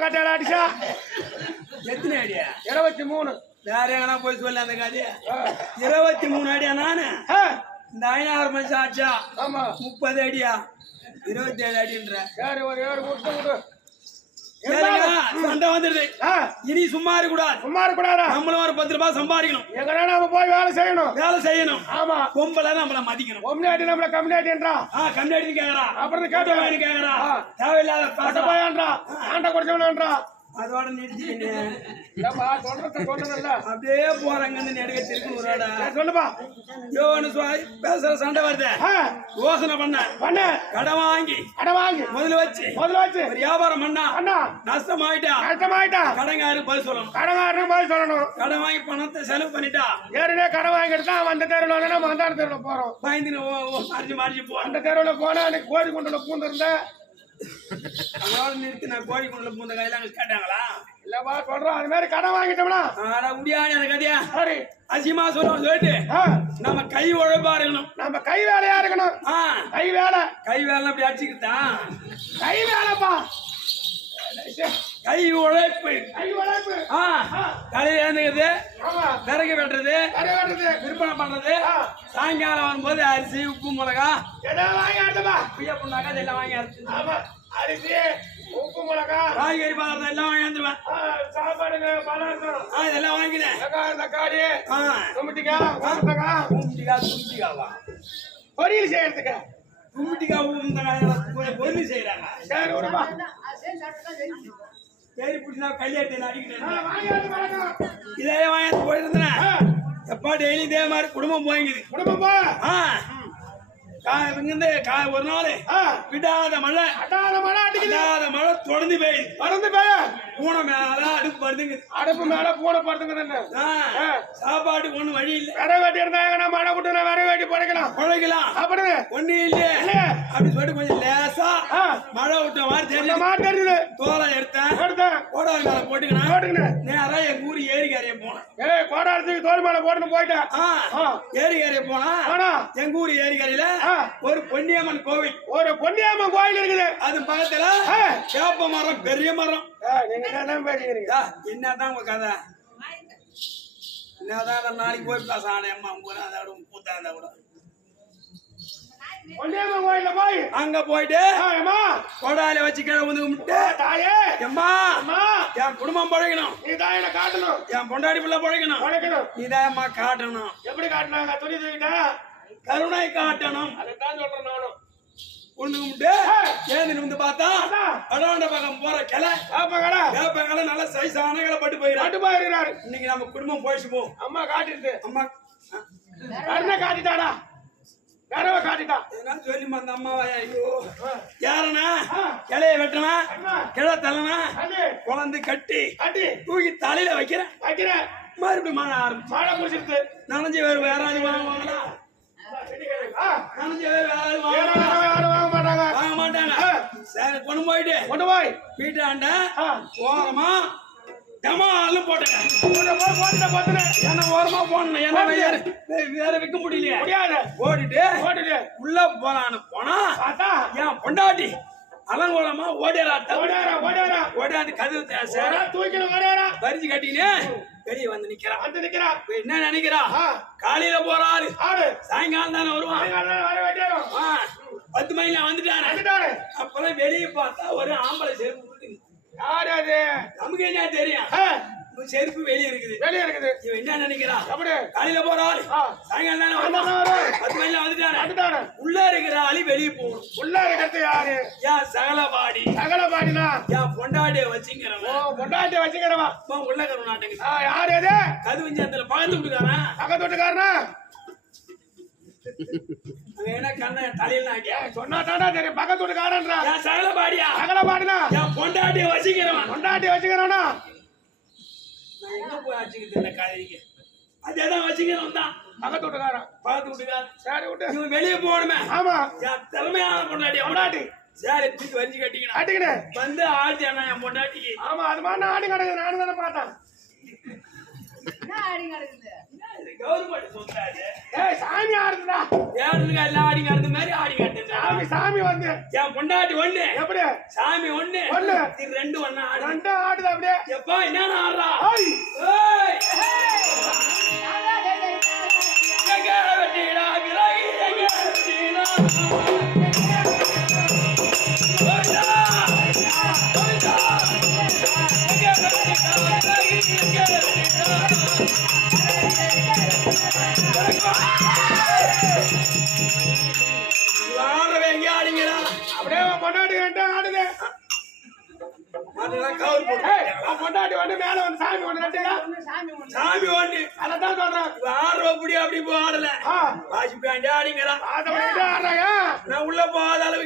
கட்டால அடிச்சா? எத்தனை அடியா? இருபத்தி மூணு. வேற எங்கன்னா போய் சொல்லு அந்த கதைய இருபத்தி மூணு அடியா நானு? இந்த ஐநாறு மனுஷன் ஆச்சா? ஆமா. முப்பது அடியா? இருபத்தி ஏழு அடின்ற ஒரு ஏழு விடு. சரிங்க, சண்டை வந்துடுது. ஆ, இனி சும்மா இருக்க கூடாது சும்மா இருக்கக்கூடாதா? நம்மளும் ஒரு பத்து ரூபாய் சம்பாதிக்கணும். எங்கடா நாம போய் வேலை செய்யணும்? வேலை செய்யணும். ஆமா. பொம்பளை நம்மள மதிக்கணும். ஒம்னாட்டி நம்மள கம்யூனிட்டின்றா ஆ கண்ணாடி கேக்குறா. அப்புறம் கேட்டு? கேக்குறா. தேவையில்லாத பட்ட பேசுறா. பையன்றா? ஆண்ட குடிச்சவனன்றா? அதோட சொன்னதில்ல அப்படியே ஒரு இடம். சரி, சொல்லுப்பா. யோன்னு சுவா- பேசுற சண்டை வருது. யோசனை பண்ண. பண்ணு. கடன் வாங்கி. அட வாங்கி. முதல்ல வச்சு. முதல்ல வச்சு. ஒரு வியாபாரம் பண்ணா. அண்ணா நஷ்டம் ஆயிட்டா கஷ்டமாயிட்டா கடங்காரு பதில் சொல்லணும். கடங்காரனும் போய் சொல்லணும். கடன் வாங்கி பணத்தை செலவு பண்ணிட்டா. ஏற்கனவே கடன் வாங்கிட்டு தான் அந்த தெருவில் நம்ம அந்த தெருவில் போறோம். பயந்து மறைஞ்சு மறைஞ்சு போறேன் அந்த தெருவில் போனா அன்னைக்கு கோழி குண்டுல பூந்திருந்தேன் அவங்களோட நிறுத்தி நான் கோழி கொண்டுல பூந்த அங்க கேட்டாங்களா? இல்லப்பா சொல்றோம் அது மாதிரி கடன் வாங்கிட்டோம்னா? ஆனா முடியாது அந்த கதையா? சரி. அசியமா சொல்லுவோம் சொல்லிட்டு. நம்ம கை உழைப்பா இருக்கணும். நம்ம கை வேலையா இருக்கணும். கை வேலை. கை வேலை அப்படி அடிச்சுக்கிட்டான் கை வேலைப்பா. கை உழைப்பு. கை உழைப்பு. தலையில எழுந்துக்கிறது ஆமா. விறகு வெட்டுறது விற்பனை பண்றது. சாயங்காலம் வரும்போது அரிசி உப்பு மிளகா. புய்யா புண்ணாக்கா இதெல்லாம் வாங்கி அரைச்சு ஆமா அரிசி உப்பு மிளகா காய்கறி பதார்த்தம் எல்லாம் வாங்கி வந்துருவேன். ஆ, சாப்பாடுங்க பதார்த்தம் ஆ இதெல்லாம் வாங்கினேன். தக்காளி ஆ. கும்பிட்டிக்காய் உருளைக்காய் கும்பிட்டிக்கா கும்பிட்டிக்காவா பொரியல் செய்யறதுக்கு. உளுந்தங்காய் பொருள் செய்யறாங்க. சரி விடுப்பா சரி பிடிச்சா கல்யாணத்தை ஆ, அடிக்கிறேன் இதே வாங்கி போயிருந்தேன் எப்பா டெய்லி இதே மாதிரி குடும்பம் போய்ங்குது குடும்பம் போ. ஆ. இங்கிருந்து ஒரு நாள். விடாத மழை. அட்டாத மழை அடிக்குது. விடாத மழை தொடர்ந்து பெய்யுது. பறந்து போய பூனை மேல அடுப்பு வருதுங்க அடுப்பு மேல பூனை பறந்துங்க ஆ, சாப்பாட்டுக்கு ஒண்ணு வழி இல்ல. விரை வெட்டி இருந்தாங்க நம்ம மழை விட்டு விரை வெட்டி படைக்கலாம். குழைக்கலாம் அப்படி ஒண்ணு இல்லையே. அப்படி சொல்லிட்டு கொஞ்சம் லேசா மழை விட்ட மாதிரி தெரியுது. மாதிரி தெரியுது. தோலை எடுத்தேன். எடுத்தேன். கோடாரி மேல போட்டுக்கினா போட்டுக்கினேன். நேரா எங்க ஊர் ஏரிக்கரைய போனேன். ஏய் கோடாரத்துக்கு தோல் மேல போட்டுன்னு போயிட்டேன். ஏரிக்கரைய போனா எங்க ஊர் ஏரிக்கரையில ஒரு பொன்னியம்மன் கோவில். ஒரு பொன்னியம்மன் கோயில் இருக்குது. அது பக்கத்துல வேப்ப மரம் பெரிய மரம். நீங்க என்னதான் உங்க கதை? என்னதான் நாளைக்கு போய் பேச ஆனே அம்மா உங்க அதோட இருந்தா கூட பொன்னியம்மன் கோயில்ல போய். அங்க போயிட்டு கொடால வச்சு கீழே வந்து கும்பிட்டு தாயே. எம்மா அம்மா. என் குடும்பம் பழைக்கணும் நீ தான் என்ன காட்டணும். என் பொண்டாடி பிள்ளை பழைக்கணும் உழைக்கணும் நீதாம்மா காட்டணும். எப்படி காட்டினாங்க? துணி தூக்கிட்டா? கருணை காட்டணும். அதைத்தான் சொல்றேன் நானும். உண்டு கும்பிட்டு ஏந்து நிமிந்து பார்த்தா கடவுண்ட பக்கம் போற கிளை. பாப்பா கடா வேப்ப கிளை நல்ல சைஸ் ஆனகளை பட்டு போயிடும் கட்டுப்பா இருக்கிறாரு இன்னைக்கு நம்ம குடும்பம் போயிடுச்சு போ. அம்மா காட்டிடுது அம்மா கருணை காட்டிட்டாடா. கரவை காட்டிட்டா. சொல்லி அந்த அம்மாவா ஐயோ. யாரனா. கிளைய வெட்டனா? கிளை தள்ளனா? குழந்தை கட்டி. தூக்கி தலையில வைக்கிறேன். வைக்கிறேன். மறுபடியும் மழை ஆரம்பிச்சு. மாடை குடிச்சிருது நனைஞ்சு வேறு வேற யாராவது வாங்குவாங்களா ஆ, நனைஞ்சு வேறு யாராவது வேற வாங்குவாங்களா? யாரும் யாரும் வாங்க மாட்டாங்க வாங்க மாட்டாங்க. சரி கொண்டு போயிட்டு கொண்டு போய் வீட்டாண்ட ஓரமா டமாலும் போட்டுங்க கொண்டு போய் போட்டுட்ட போட்டுன ஏன்னா ஓரமா போடணும் ஏன்னா வேற விற்க முடியலையே முடியாது ஓடிட்டு போட்டுட்டு உள்ள போலான்னு போனா பார்த்தா என் பொண்டாட்டி அலங்கோலமா ஓடிறாட்ட ஓடாரா ஓடாரா. ஓடாந்து கதவு ஓடா தூக்கில வராரா பறிச்சு கட்டினே வெளியே வந்து நிக்கிறான். வந்து நிக்கிறா. என்ன நினைக்கிறா? காலையில போறாரு. சாயங்காலம் தானே வருவான். பத்து மணில வந்துட்டாரு அப்புறம் வெளியே பார்த்தா ஒரு ஆம்பளை செருப்பு நமக்கு என்ன தெரியும்? செருப்பு வெளியே இருக்குது. வெளியே இருக்குது. இவன் என்ன நினைக்கிறா எப்படி காலையில போறாரு ஆ, சாயங்காலம் தானே வரும். பத்து மணில வந்துட்டாரு வந்துட்டாரு உள்ள இருக்கிற ஆளு வெளியே போகணும். உள்ள இருக்கிறது யாரு? ஏன் சகலபாடி. சகல பாடினா என் பொண்டாட்டிய ஓ வச்சுங்கிறவன் பொண்டாட்டி வச்சுக்கிறவா அவன் உள்ள யாரு அது? கதுவஞ்சத்துல பகத்து விட்டுக்காரன். பக்கத்து வீட்டுக்காரனா? சொன்னா தெரியும். பக்கத்து வீட்டுக்காரன்றா என் சகலபாடியா? சகல பாடினா என் பொண்டாட்டிய வச்சுக்கிறவன். பொண்டாட்டி வச்சுக்கிறவனா? எங்க போய் வச்சுக்கிட்டு இந்த கதைக்கு தான் பக்கத்து வீட்டுக்காரன் சரி விட்டு இவன் வெளியே போகணுமே ஆமா என் திறமையான பொண்டாட்டி பொண்டாட்டி. சரி தூக்கி வச்சு கட்டிக்கணும் அட்டிக்கினேன் வந்து ஆட்சி அண்ணா என் பொண்டாட்டிக்கு ஆமா அது மாதிரி ஆடி கிடக்குது நானும் தானே பார்த்தேன் சாமி ஆடுதுடா. ஏடுங்க எல்லாம் ஆடி கறந்த மாதிரி ஆடி கட்டுறா சாமி சாமி வந்து. என் பொண்டாட்டி ஒண்ணு. எப்படி? சாமி ஒண்ணு. ஒண்ணு. இது ரெண்டு ஒண்ணு ஆடு ரெண்டும் ஆடுது அப்படியே? எப்பா என்னன்னு ஆடுறா? ஏய்! எங்க வெட்டிடா?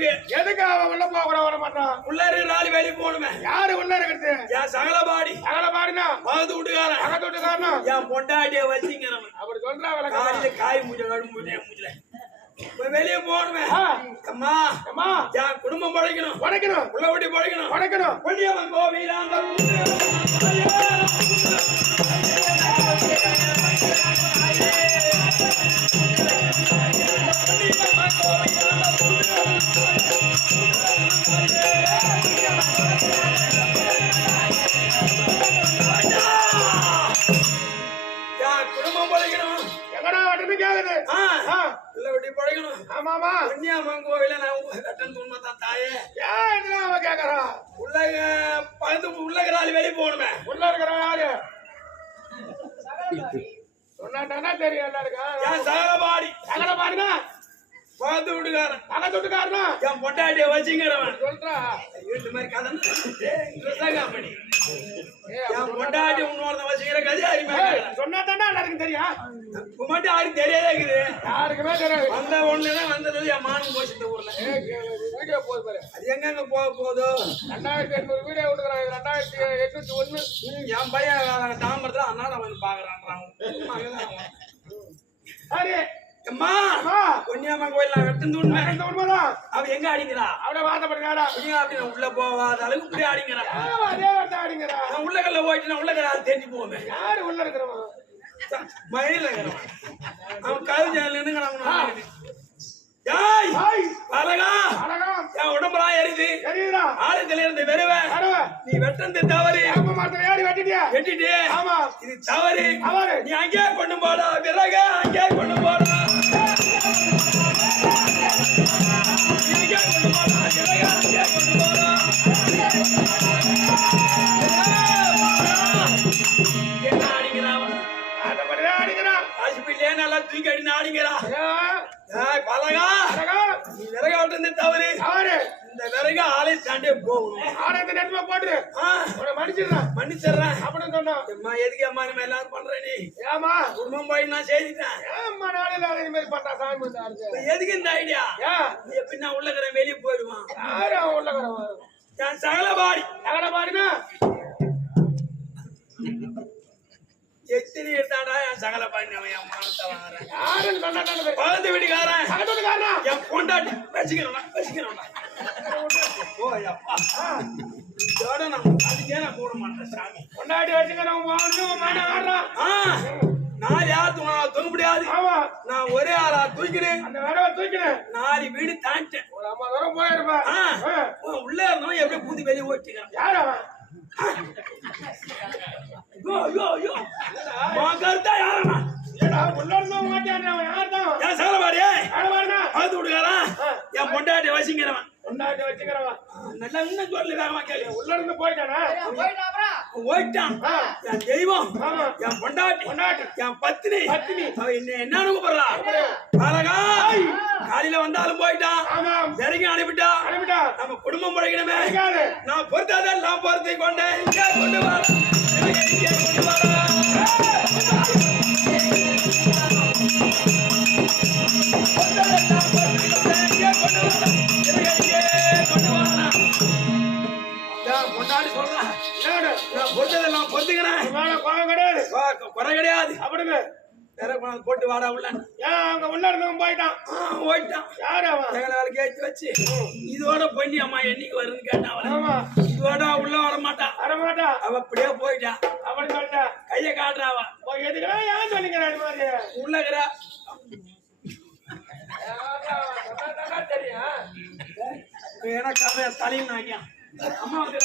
அளவுக்கு எதுக்கு அவன் உள்ள போக கூட வர மாட்டான்? உள்ள இருக்கிற ஆளு வெளியே போகணுமே. யாரு உள்ள இருக்கிறது? என் சகல பாடி அகல பாருனா பகுத்து விட்டுக்காரன்? அகத்து விட்டு காரணம் என் பொண்டாட்டிய வச்சுங்கிறவன் அப்படி சொல்றா விளக்கம். காலையில காய் மூஞ்ச கடும் மூஞ்ச மூஞ்சல. வெளியே போகணுமே. அம்மா. அம்மா. என் குடும்பம் பழைக்கணும். உடைக்கணும் உள்ள விட்டு பழைக்கணும். உடைக்கணும் பொன்னியம்மன் ஆமாமா பொன்னியம்மன் கோவில நான் கட்டன் துன்பத்தான் தாயே. ஏன் இதெல்லாம் அவன் கேக்குறான் உள்ள பகுத்து உள்ளகிறாள் வெளியே போகணுமே. உள்ள இருக்கிறவன் யாரு? சொன்னாட்டானா தெரியும் எல்லாருக்கும். என் சகலபாடி? பாருங்க பார்த்து விடுகாரன் அகத்து விட்டு காரணம் என் பொட்டாட்டிய வச்சுங்கிறவன். சொல்றா. இந்த மாதிரி கதை பொண்டாட்டி இன்னொருத்த வச்சுக்கிற கதை ஏய், அறிமுக சொன்னாத்தானே எல்லாருக்கும் தெரியும். மட்டும் யாருக்கு தெரியாதே இருக்குது யாருக்குமே தெரியாது வந்த ஒண்ணுதான் வந்தது என் மானம் போச்சு இந்த ஊர்ல வீடியோ போகுது பாரு. அது எங்கெங்க போக போகுதோ? ரெண்டாயிரத்தி எட்நூறு வீடியோ விடுக்கிறான் இது ரெண்டாயிரத்தி எட்நூத்தி ஒண்ணு. என் பையன் தாமரத்துல அண்ணா வந்து பாக்குறான் சரி. அம்மா பொன்னியம்மன் கோயில் நான் வெட்டும் உண்மை இந்த உண்மைதான் அவ எங்க அடிக்கிறா அப்படியே வாசப்படுங்காடா நீங்க அப்படி நான் உள்ள போகாத அளவுக்கு இப்படி அதே வார்த்தை ஆடிங்கிறா. நான் உள்ளக்கல்ல போயிட்டு நான் உள்ளக்கல்ல அது தெரிஞ்சு போவேன் யாரு உள்ள இருக்கிறவன் மயில இருக்கிறவன் அவன் கவிஞர் நின்னுங்கிறான் ஏய் ஹாய் அழகா. அழகம் என் உடம்பெல்லாம் எரியுது. தெரியுதா ஆழத்துல இருந்து வெறுவ நீ வெட்டந்து தவறு. மரத்துல ஏறி வெட்டிட்டியா? வெட்டிட்டு ஆமா. இது தவறு. அவரு நீ அங்கே கொண்டு போடா. போகணும் ஆலயத்தை நெட்டுமா போட்டு உன மன்னிச்சிடுறான் மன்னிச்சிடுறேன் அப்படின்னு சொன்னான் அம்மா எதுக்கு அம்மா இந்த மாதிரி எல்லாம் பண்ற நீ? ஏமா குடும்பம் போய் நான் செய்துட்டேன் ஏம்மா நாளையில இது மாதிரி பண்றா சாமி எதுக்கு இந்த ஐடியா நீ எப்படி நான் உள்ளக்கிற வெளியே போயிடுவான். யாரு அவன் உள்ள இருக்கிறவன்? எத்தனை எடுத்தாடா? என் சகல பாடி அவன் என் மானத்தை வாங்குறேன் பகுந்து வீட்டுக்காரன் அகத்தோடு காரணம். என் பொண்டாட்டி. வச்சுக்கிறோம் வச்சுக்கிறோம் ஓ அப்பா இதோட நான் அதுக்கே நான் போட மாட்டேன் சாமி கொண்டாடி வச்சுக்கிறவன் வாங்கணும் மாட்ட ஆடுறான் ஆ நான் யார் தூங்க முடியாது. நான் ஒரே ஆளா தூக்கிறேன் அந்த வரவை தூக்கினேன். நாலு வீடு தாண்டிட்டேன். ஒரு அம்மா தூரம் போயிருப்பேன். உள்ள இருந்தவன் எப்படியும் பூந்து வெளியே ஓட்டிக்கிறான். யார் அவன்? கருத்தா யாரண்ணா யார பாருங்க பார்த்து விடுக்காரன் என் பொண்டாட்டி வசிங்கிறவன் கொண்டாடி வச்சுக்கிறவன் நல்லா இன்னும் சொல்லி வேகமா கேளு. உள்ள இருந்து போயிட்டானா? ஓயிட்டான் ஆ. என் தெய்வம். என் பொண்டாட்டி பொண்டாட்டி. என் பத்தினி பத்தினி. என்ன கூப்பிடுறா அழகா. காலையில வந்தாலும் போயிட்டான் இறங்கி அனுப்பிட்டா. நம்ம குடும்பம் கிடைக்காது நான் பொறுத்ததெல்லாம் பொறுத்தை கொண்டேன் இங்கே கொண்டு வர இங்கே கொண்டு வர பொறுத்ததெல்லாம் பொறுத்தை கொண்டேன், இங்கே கொண்டு வர இங்கே கொண்டு நான் நான் பொறுத்ததெல்லாம் பொறுத்துக்கிறேன். குறை கிடையாது. அப்படின்னு கொண்டாந்து போட்டு வாடா உள்ள. ஏன் அவங்க உள்ள இருந்தவன் போயிட்டான். ஓயிட்டான் யாரு அவன்? எங்களை வேலை கேட்டு வச்சு. இதோட பண்ணி அம்மா என்னைக்கு வருதுன்னு கேட்டான் இதோட உள்ள வர மாட்டான் வரமாட்டா. அவ அப்படியே போயிட்டா. அப்படின்னு சொல்லிட்டா. கைய காட்டுறாவ எதுக்கெல்லாம் ஏன் சொன்னீங்க அது மாதிரி? உள்ள இருக்கிற. தெரியும் ஏன்னா கதை தலையும் நாக்கியா அம்மா வந்து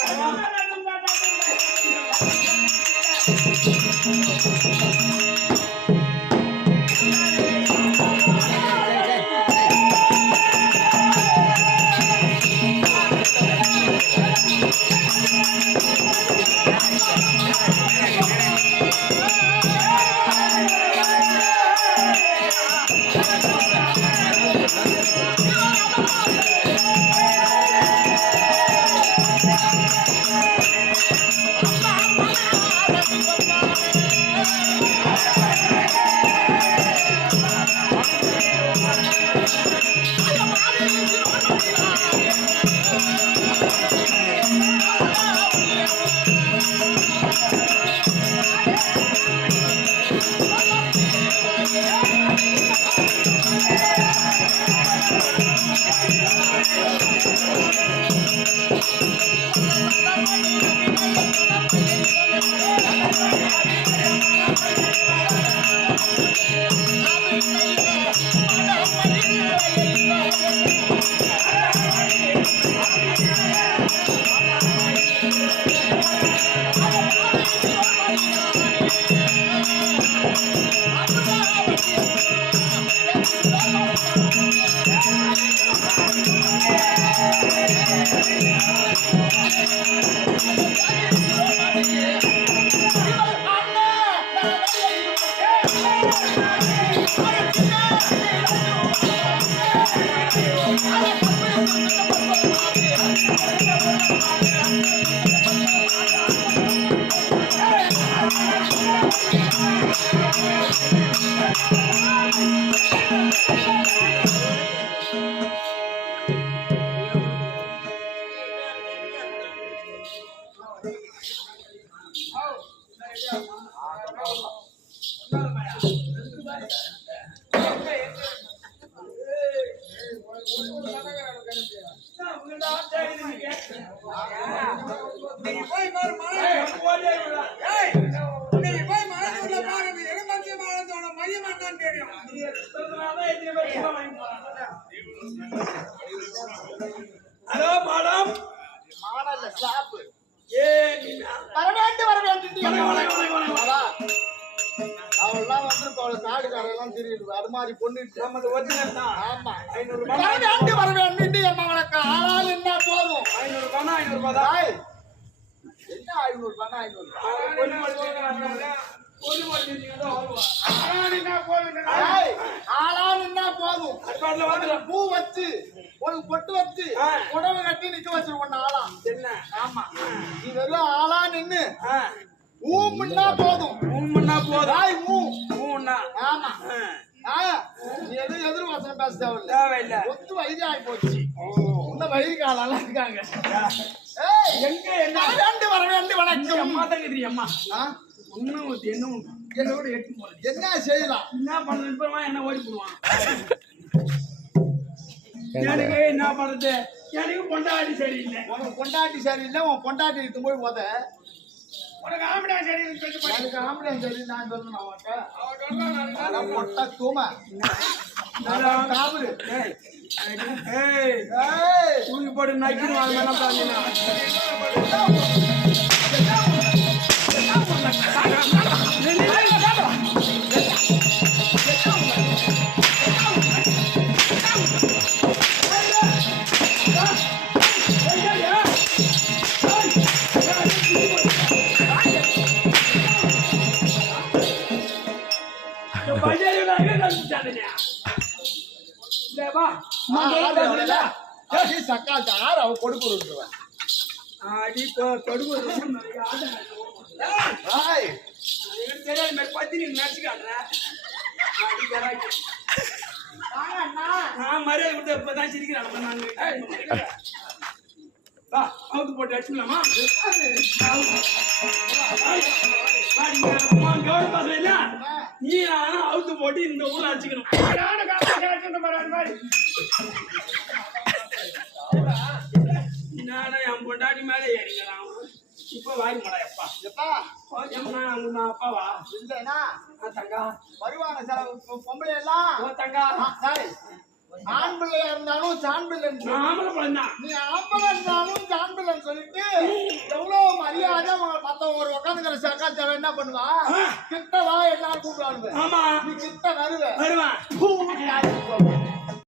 நீ என்னன்னு தெரியும் ஹலோ மேடம். மாடல்ல ஏ வர வேண்டும் வர வேண்டும் வணக்கம், வணக்கம், வணக்கம், வணக்கம். அவெல்லாம் வந்து இப்போ தெரியுது. அது மாதிரி பொண்ணு நமது ஒரிஜினல் தான். ஆமா. ஐநூறு வர வேண்டும் வர வேண்டும் அம்மா வழக்க ஆளால் என்ன போதும். ஐநூறு ரூபாய் ஐநூறு ரூபாய் தான். என்ன ஐநூறு பூ வச்சு ஒரு பொட்டு வச்சு ஆ. புடவை கட்டி நிக்க வச்சிருக்கோம் ஆளா. என்ன? ஆமா. நீ வெறும் ஆளா நின்னு ஆ. ஊமுன்னா போதும். மூணுன்னா போதும். தாய் மூ மூணுன்னா ஆமா. எது எதிர் வசனம் பேச தேவையில்ல. ஒத்து வயது ஆகி போச்சு வயிறு காலம் இருக்காங்க. எங்க என்ன? வர வேண்டும் வர வேண்டும் வணக்கம். அம்மா கேக்குறீங்க அம்மா? ஒத்து என்ன ஒண்ணு என்னோட எட்டு என்ன செய்யலாம்? என்ன இப்ப என்ன ஓடி போடுவான். எனக்கு என்ன பண்றது? எனக்கு பொண்டாடி சரியில்லை. உனக்கு பொண்டாட்டி சரியில்லை உன் பொண்டாட்டி இட்டு போய் உத. உனக்கு ஆம்பளை சரி சொல்லி போய். எனக்கு ஆம்பளை சரி நான் சொல்லணும் அவன்கிட்ட. பொட்டா தூம. அதான் காபரு ஏய், ஏய். ஏய், தூக்கி போட்டு நக்கிடுவான் அடி தொடுகு ஏய், தெரியாது மாதிரி பத்தி நீ நடிச்சு காட்டுறேன். நான் மரியாதை கொடுத்து இப்பதான் சிரிக்கிறான். நான் வா அவுத்து போட்டு அடிச்சுக்கலாமா? கவனம் பாக்குறீங்க நீ நானும் அவுத்து போட்டு இந்த ஊர்ல அடிச்சுக்கணும். அது மாதிரி நானும் என் பொண்டாட்டி மேலே மாடா எப்பா? ஏம்மா உங்க அப்பாவா? இல்லைனா ஆ, தங்கா. வருவாங்க சில பொம்பளை எல்லாம் தங்கா. டேய், ஆண் பிள்ளையா இருந்தாலும் சாண் பிள்ளைன்னு நீ ஆம்பளை இருந்தாலும் சாண் பிள்ளைன்னு சொல்லிட்டு எவ்வளவு மரியாதை அவங்க மத்த ஒரு உட்காந்துக்கிற சர்க்கார் என்ன பண்ணுவா? கிட்ட வா எல்லாரும் ஆமா. நீ கிட்ட வருவ. வருவேன்?